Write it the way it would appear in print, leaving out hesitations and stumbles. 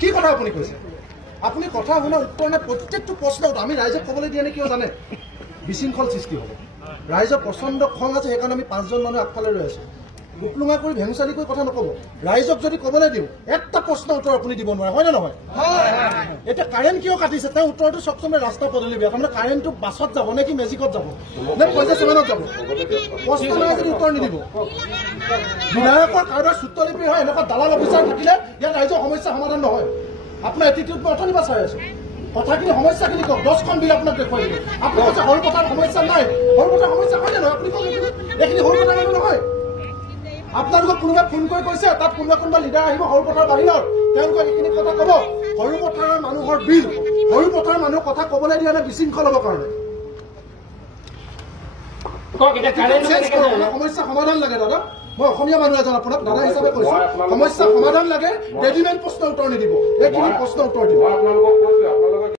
কি কথা আপুনি কৈছে? আপুনি কথা শুনা উত্তৰ নাই। প্ৰত্যেকটো প্ৰশ্নত আমি ৰাইজক ক'বলৈ দিয়া নে কিয় জানে? বিশৃংখল সৃষ্টি হ'ব। ৰাইজৰ প্ৰচণ্ড খং আছে, সেইকাৰণে আমি 5জন মানুহ আগফালে ৰৈ আছো। উপলুঙা কৰি ভেঙুচালি কৰি কথা নক'ব। ৰাইজক যদি ক'বলৈ দিওঁ এটা প্ৰশ্ন উত্তৰ আপুনি দিব নোৱাৰে, হয় নে নহয়? এতিয়া কাৰেণ্ট কিয় কাটিছে তেওঁ উত্তৰটো চাওকচোন। ৰাস্তা পদূলি বেয়া, তাৰমানে কাৰেণ্টটো বাছত যাব নে কি মেজিকত যাব নে পইচা চেভেনত যাব? প্ৰশ্ন নাই যদি উত্তৰ নিদিব। বিধায়কৰ কাৰোবাৰ চুত্ৰলিপি হয়, এনেকুৱা দালাল অফিচাৰ থাকিলে ইয়াত ৰাইজৰ সমস্যা সমাধান নহয়। আপোনাৰ এটিটিউড মই অথনিৰ পৰা চাই আছো। কথাখিনি সমস্যাখিনি কওক, 10খন বিল আপোনাক দেখুৱাই দিব। আপুনি কৈছে সৰু পথাৰ সমস্যা নাই, সৰু পথাৰ সমস্যা হয় নে নহয়? আপুনি কওক এইখিনি সৰু পথাৰ মানুহ নহয়। আপোনালোকক কোনোবাই ফোন কৰি কৈছে তাত কোনোবা লিডাৰ আহিব সৰু পথাৰ বাহিৰৰ, তেওঁলোকে এইখিনি কথা ক'ব। সৰু পথাৰৰ মানুহৰ বিল, সৰু পথাৰৰ মানুহৰ কথা ক'বলৈ দিয়া নাই বিশৃংখল হ'বৰ কাৰণে। সমস্যা সমাধান লাগে দাদা। মই অসমীয়া মানুহ এজন আপোনাক দাদা হিচাপে কৈছো, সমস্যা সমাধান লাগে। ৰেডিমেড প্ৰশ্ন উত্তৰ নিদিব, এইখিনি প্ৰশ্ন উত্তৰ দিব।